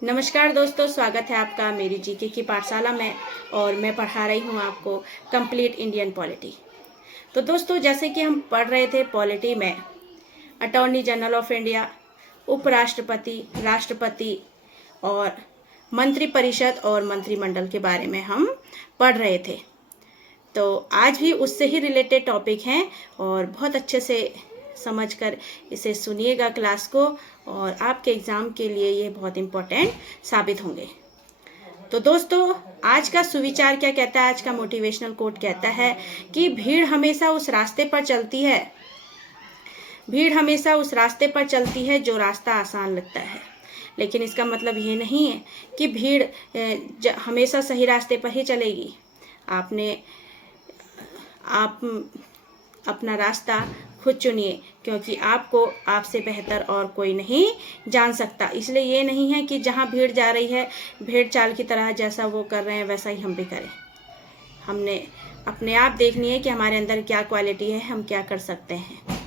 नमस्कार दोस्तों, स्वागत है आपका मेरी जीके की पाठशाला में। और मैं पढ़ा रही हूँ आपको कंप्लीट इंडियन पॉलिटी। तो दोस्तों, जैसे कि हम पढ़ रहे थे पॉलिटी में अटॉर्नी जनरल ऑफ इंडिया, उपराष्ट्रपति, राष्ट्रपति और मंत्रिपरिषद और मंत्रिमंडल के बारे में हम पढ़ रहे थे। तो आज भी उससे ही रिलेटेड टॉपिक हैं और बहुत अच्छे से समझकर इसे सुनिएगा क्लास को, और आपके एग्ज़ाम के लिए ये बहुत इम्पोर्टेंट साबित होंगे। तो दोस्तों, आज का सुविचार क्या कहता है, आज का मोटिवेशनल कोट कहता है कि भीड़ हमेशा उस रास्ते पर चलती है, भीड़ हमेशा उस रास्ते पर चलती है जो रास्ता आसान लगता है। लेकिन इसका मतलब ये नहीं है कि भीड़ हमेशा सही रास्ते पर ही चलेगी। आप अपना रास्ता खुद चुनिए, क्योंकि आपको आपसे बेहतर और कोई नहीं जान सकता। इसलिए ये नहीं है कि जहाँ भीड़ जा रही है, भेड़ चाल की तरह जैसा वो कर रहे हैं वैसा ही हम भी करें। हमने अपने आप देखनी है कि हमारे अंदर क्या क्वालिटी है, हम क्या कर सकते हैं।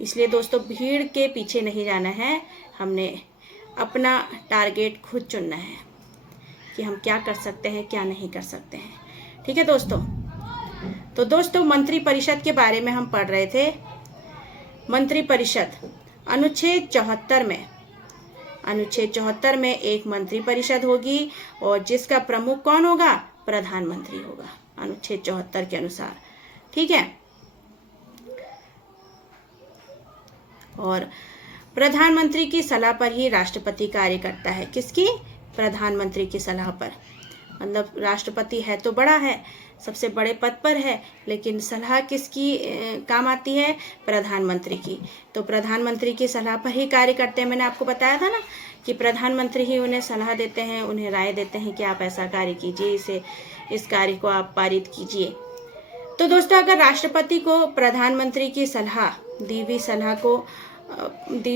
इसलिए दोस्तों, भीड़ के पीछे नहीं जाना है, हमने अपना टारगेट खुद चुनना है कि हम क्या कर सकते हैं, क्या नहीं कर सकते हैं। ठीक है दोस्तों। तो दोस्तों, मंत्रिपरिषद के बारे में हम पढ़ रहे थे। मंत्रिपरिषद अनुच्छेद 74 में एक मंत्रिपरिषद होगी और जिसका प्रमुख कौन होगा? प्रधानमंत्री होगा, अनुच्छेद 74 के अनुसार। ठीक है। और प्रधानमंत्री की सलाह पर ही राष्ट्रपति कार्य करता है। किसकी? प्रधानमंत्री की सलाह पर। मतलब राष्ट्रपति है तो बड़ा है, सबसे बड़े पद पर है, लेकिन सलाह किसकी काम आती है? प्रधानमंत्री की। तो प्रधानमंत्री की सलाह पर ही कार्य करते हैं। मैंने आपको बताया था ना कि प्रधानमंत्री ही उन्हें सलाह देते हैं, उन्हें राय देते हैं कि आप ऐसा कार्य कीजिए, इस कार्य को आप पारित कीजिए। तो दोस्तों, अगर राष्ट्रपति को प्रधानमंत्री की दी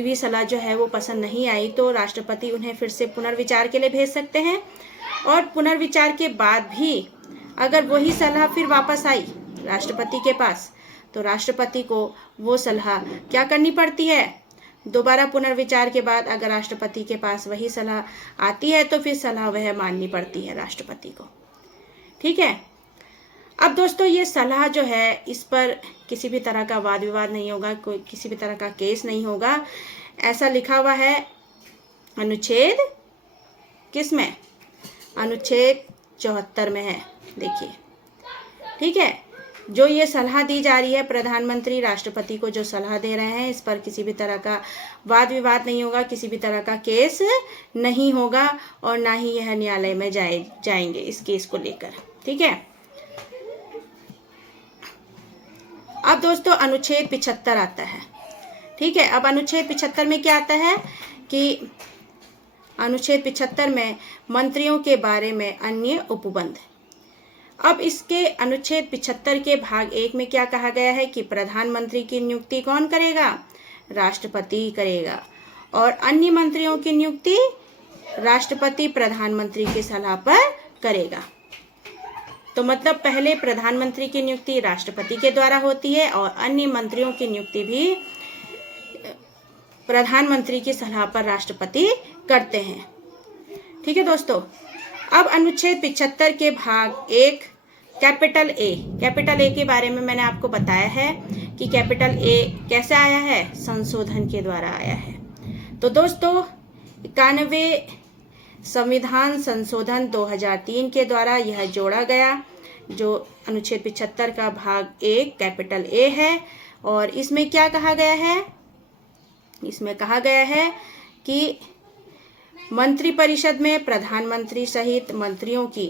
हुई सलाह जो है वो पसंद नहीं आई, तो राष्ट्रपति उन्हें फिर से पुनर्विचार के लिए भेज सकते हैं। और पुनर्विचार के बाद भी अगर वही सलाह फिर वापस आई राष्ट्रपति के पास, तो राष्ट्रपति को वो सलाह क्या करनी पड़ती है? दोबारा पुनर्विचार के बाद अगर राष्ट्रपति के पास वही सलाह आती है तो फिर सलाह वह माननी पड़ती है राष्ट्रपति को। ठीक है। अब दोस्तों, ये सलाह जो है, इस पर किसी भी तरह का वाद विवाद नहीं होगा, कोई किसी भी तरह का केस नहीं होगा। ऐसा लिखा हुआ है अनुच्छेद किसमें? अनुच्छेद 74 में है। देखिए, ठीक है। जो ये सलाह दी जा रही है, प्रधानमंत्री राष्ट्रपति को जो सलाह दे रहे हैं, इस पर किसी भी तरह का वाद विवाद नहीं होगा, किसी भी तरह का केस नहीं होगा, और ना ही यह न्यायालय में जाएंगे इस केस को लेकर। ठीक है। अब दोस्तों, अनुच्छेद 75 आता है। ठीक है। अब अनुच्छेद 75 में क्या आता है कि अनुच्छेद 75 में मंत्रियों के बारे में अन्य उपबंध। अब इसके अनुच्छेद 75 के भाग 1 में क्या कहा गया है कि प्रधानमंत्री की नियुक्ति कौन करेगा? राष्ट्रपति करेगा। और अन्य मंत्रियों की नियुक्ति राष्ट्रपति प्रधानमंत्री की सलाह पर करेगा। तो मतलब पहले प्रधानमंत्री की नियुक्ति राष्ट्रपति के द्वारा होती है और अन्य मंत्रियों की नियुक्ति भी प्रधानमंत्री की सलाह पर राष्ट्रपति करते हैं। ठीक है दोस्तों। अब अनुच्छेद 75 के भाग 1 कैपिटल ए के बारे में मैंने आपको बताया है कि कैपिटल ए कैसे आया है? संशोधन के द्वारा आया है। तो दोस्तों, 91वें संविधान संशोधन 2003 के द्वारा यह जोड़ा गया, जो अनुच्छेद 75 का भाग 1 कैपिटल ए है। और इसमें क्या कहा गया है? इसमें कहा गया है कि मंत्रिपरिषद में प्रधानमंत्री सहित मंत्रियों की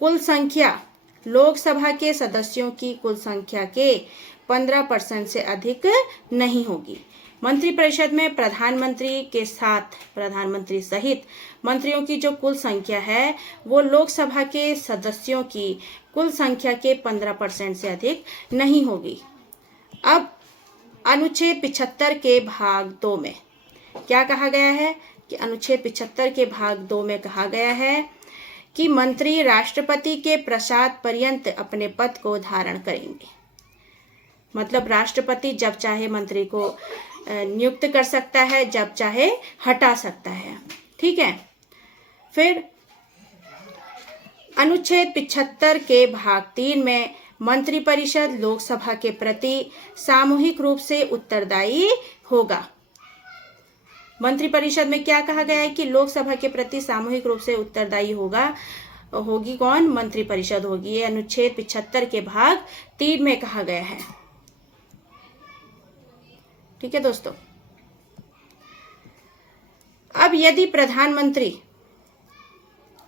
कुल संख्या लोकसभा के सदस्यों की कुल संख्या के 15% से अधिक नहीं होगी। मंत्रिपरिषद में प्रधानमंत्री के साथ प्रधानमंत्री सहित मंत्रियों की जो कुल संख्या है वो लोकसभा के सदस्यों की कुल संख्या के 15% से अधिक नहीं होगी। अब अनुच्छेद 75 के भाग 2 में क्या कहा गया है कि अनुच्छेद 75 के भाग 2 में कहा गया है कि मंत्री राष्ट्रपति के प्रसाद पर्यंत अपने पद को धारण करेंगे। मतलब राष्ट्रपति जब चाहे मंत्री को नियुक्त कर सकता है, जब चाहे हटा सकता है। ठीक है। फिर अनुच्छेद 75 के भाग 3 में मंत्रिपरिषद लोकसभा के प्रति सामूहिक रूप से उत्तरदायी होगा। मंत्रिपरिषद में क्या कहा गया है कि लोकसभा के प्रति सामूहिक रूप से उत्तरदायी होगी कौन? मंत्रिपरिषद होगी। ये अनुच्छेद 75 के भाग 3 में कहा गया है। ठीक है दोस्तों। अब यदि प्रधानमंत्री,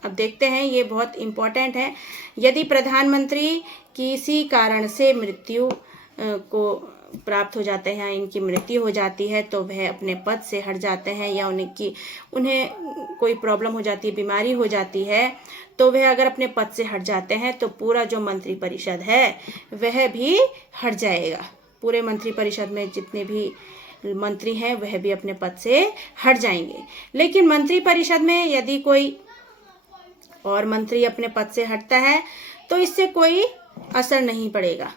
अब देखते हैं, ये बहुत इंपॉर्टेंट है, यदि प्रधानमंत्री किसी कारण से मृत्यु को प्राप्त हो जाते हैं, इनकी मृत्यु हो जाती है, तो वह अपने पद से हट जाते हैं, या उन्हें कोई प्रॉब्लम हो जाती है, बीमारी हो जाती है, तो वह अगर अपने पद से हट जाते हैं तो पूरा जो मंत्रिपरिषद है वह भी हट जाएगा। पूरे मंत्रिपरिषद में जितने भी मंत्री हैं वह भी अपने पद से हट जाएंगे। लेकिन मंत्रिपरिषद में यदि कोई और मंत्री अपने पद से हटता है तो इससे कोई असर नहीं पड़ेगा,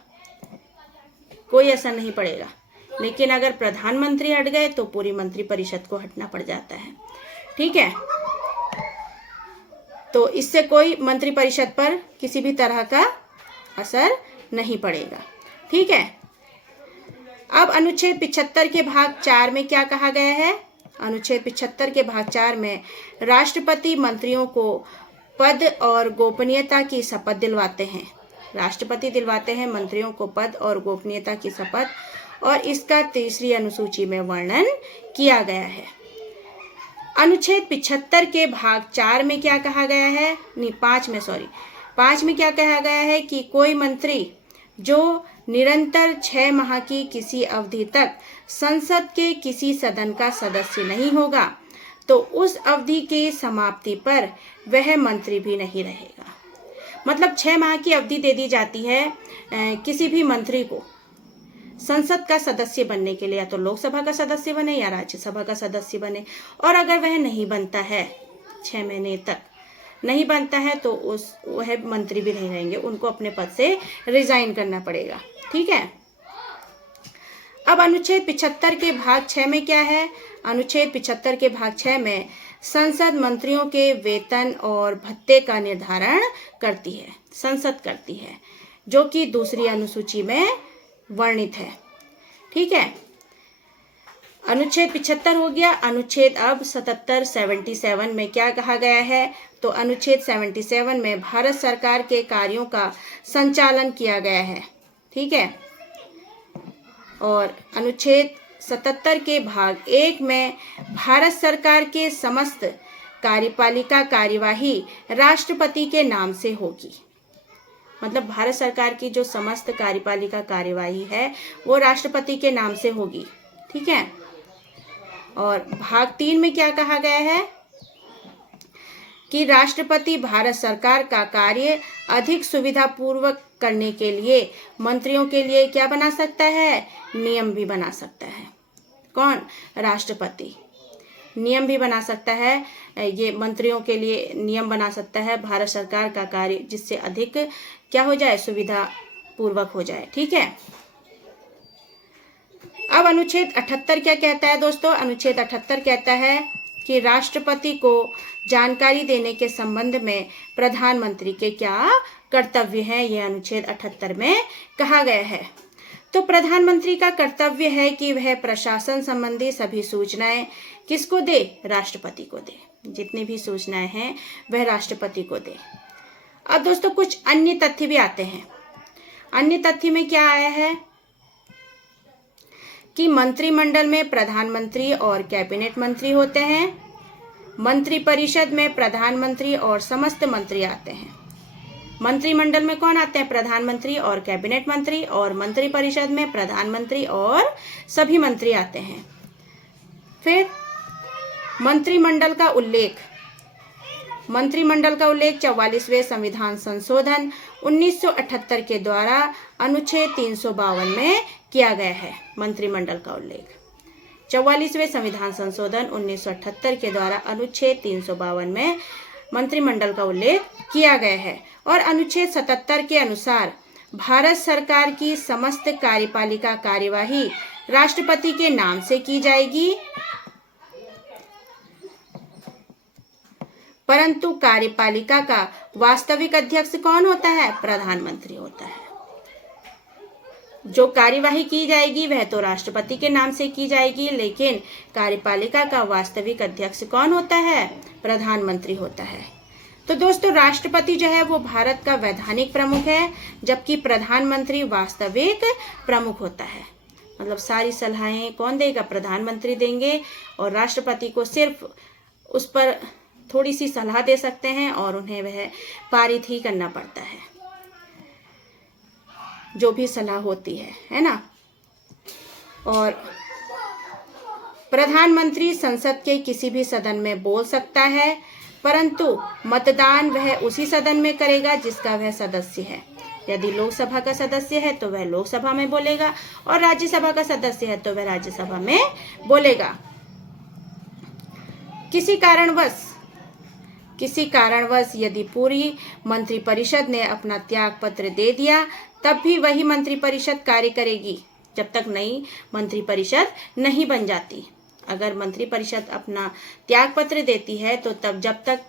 कोई असर नहीं पड़ेगा। लेकिन अगर प्रधानमंत्री हट गए तो पूरी मंत्रिपरिषद को हटना पड़ जाता है। ठीक है, तो इससे कोई मंत्रिपरिषद पर किसी भी तरह का असर नहीं पड़ेगा। ठीक है। अब अनुच्छेद 75 के भाग 4 में क्या कहा गया है? अनुच्छेद 75 के भाग 4 में राष्ट्रपति मंत्रियों को पद और गोपनीयता की शपथ दिलवाते हैं। राष्ट्रपति दिलवाते हैं मंत्रियों को पद और गोपनीयता की शपथ, और इसका तीसरी अनुसूची में वर्णन किया गया है। अनुच्छेद 75 के भाग 4 में क्या कहा गया है? नहीं, 5 में क्या कहा गया है कि कोई मंत्री जो निरंतर 6 माह की किसी अवधि तक संसद के किसी सदन का सदस्य नहीं होगा तो उस अवधि की समाप्ति पर वह मंत्री भी नहीं रहेगा। मतलब 6 माह की अवधि दे दी जाती है किसी भी मंत्री को संसद का सदस्य बनने के लिए, या तो लोकसभा का सदस्य बने या राज्यसभा का सदस्य बने, और अगर वह नहीं बनता है 6 महीने तक नहीं बनता है तो वह मंत्री भी नहीं रहेंगे, उनको अपने पद से रिजाइन करना पड़ेगा। ठीक है। अब अनुच्छेद 75 के भाग 6 में क्या है? अनुच्छेद 75 के भाग 6 में संसद मंत्रियों के वेतन और भत्ते का निर्धारण करती है, संसद करती है, जो कि दूसरी अनुसूची में वर्णित है। ठीक है, अनुच्छेद 75 हो गया। अनुच्छेद अब 77 में क्या कहा गया है? तो अनुच्छेद 77 में भारत सरकार के कार्यों का संचालन किया गया है। ठीक है, और अनुच्छेद 77 के भाग 1 में भारत सरकार के समस्त कार्यपालिका कार्यवाही राष्ट्रपति के नाम से होगी। मतलब भारत सरकार की जो समस्त कार्यपालिका कार्यवाही है वो राष्ट्रपति के नाम से होगी। ठीक है, और भाग 3 में क्या कहा गया है कि राष्ट्रपति भारत सरकार का कार्य अधिक सुविधापूर्वक करने के लिए मंत्रियों के लिए क्या बना सकता है? नियम भी बना सकता है। कौन? राष्ट्रपति नियम भी बना सकता है। ये मंत्रियों के लिए नियम बना सकता है भारत सरकार का कार्य जिससे अधिक क्या हो जाए? सुविधा पूर्वक हो जाए। ठीक है। अब अनुच्छेद 78 क्या कहता है दोस्तों? अनुच्छेद 78 कहता है कि राष्ट्रपति को जानकारी देने के संबंध में प्रधानमंत्री के क्या कर्तव्य हैं, यह अनुच्छेद 78 में कहा गया है। तो प्रधानमंत्री का कर्तव्य है कि वह प्रशासन संबंधी सभी सूचनाएं किसको दे? राष्ट्रपति को दे। जितनी भी सूचनाएं हैं वह राष्ट्रपति को दे। अब दोस्तों कुछ अन्य तथ्य भी आते हैं। अन्य तथ्य में क्या आया है कि मंत्रिमंडल में प्रधानमंत्री और कैबिनेट मंत्री होते हैं। मंत्रिपरिषद में प्रधानमंत्री और समस्त मंत्री आते हैं। मंत्रिमंडल में कौन आते हैं? प्रधानमंत्री और कैबिनेट मंत्री, और मंत्रिपरिषद में प्रधानमंत्री और सभी मंत्री आते हैं। फिर मंत्रिमंडल का उल्लेख 44वें संविधान संशोधन 1978 के द्वारा अनुच्छेद 352 में किया गया है। मंत्रिमंडल का उल्लेख 44वें संविधान संशोधन 1978 के द्वारा अनुच्छेद 352 में मंत्रिमंडल का उल्लेख किया गया है। और अनुच्छेद 77 के अनुसार भारत सरकार की समस्त कार्यपालिका कार्यवाही राष्ट्रपति के नाम से की जाएगी, परंतु कार्यपालिका का वास्तविक अध्यक्ष कौन होता है? प्रधानमंत्री होता है। जो कार्यवाही की जाएगी वह तो राष्ट्रपति के नाम से की जाएगी, लेकिन कार्यपालिका का वास्तविक अध्यक्ष कौन होता है? प्रधानमंत्री होता है। तो दोस्तों, राष्ट्रपति जो है वो भारत का वैधानिक प्रमुख है, जबकि प्रधानमंत्री वास्तविक प्रमुख होता है। मतलब सारी सलाहें कौन देगा? प्रधानमंत्री देंगे, और राष्ट्रपति को सिर्फ उस पर थोड़ी सी सलाह दे सकते हैं और उन्हें वह पारित ही करना पड़ता है, जो भी सलाह होती है ना। और प्रधानमंत्री संसद के किसी भी सदन में बोल सकता है, परंतु मतदान वह उसी सदन में करेगा जिसका वह सदस्य है। यदि लोकसभा का सदस्य है तो वह लोकसभा में बोलेगा, और राज्यसभा का सदस्य है तो वह राज्यसभा में बोलेगा। किसी कारणवश यदि पूरी मंत्रिपरिषद ने अपना त्याग पत्र दे दिया, तब भी वही मंत्रिपरिषद कार्य करेगी जब तक नई मंत्रिपरिषद नहीं बन जाती। अगर मंत्रिपरिषद अपना त्याग पत्र देती है तो तब जब तक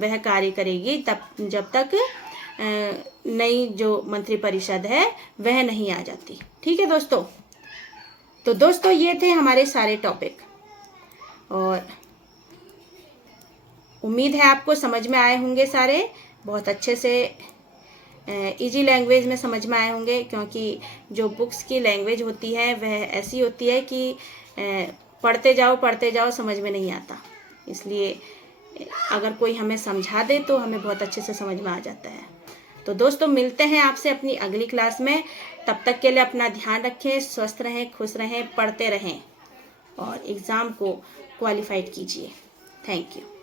वह कार्य करेगी, तब जब तक नई जो मंत्रिपरिषद है वह नहीं आ जाती। ठीक है दोस्तों। तो दोस्तों, ये थे हमारे सारे टॉपिक, और उम्मीद है आपको समझ में आए होंगे सारे, बहुत अच्छे से इजी लैंग्वेज में समझ में आए होंगे, क्योंकि जो बुक्स की लैंग्वेज होती है वह ऐसी होती है कि पढ़ते जाओ समझ में नहीं आता। इसलिए अगर कोई हमें समझा दे तो हमें बहुत अच्छे से समझ में आ जाता है। तो दोस्तों, मिलते हैं आपसे अपनी अगली क्लास में। तब तक के लिए अपना ध्यान रखें, स्वस्थ रहें, खुश रहें, पढ़ते रहें और एग्ज़ाम को क्वालिफाइड कीजिए। Thank you.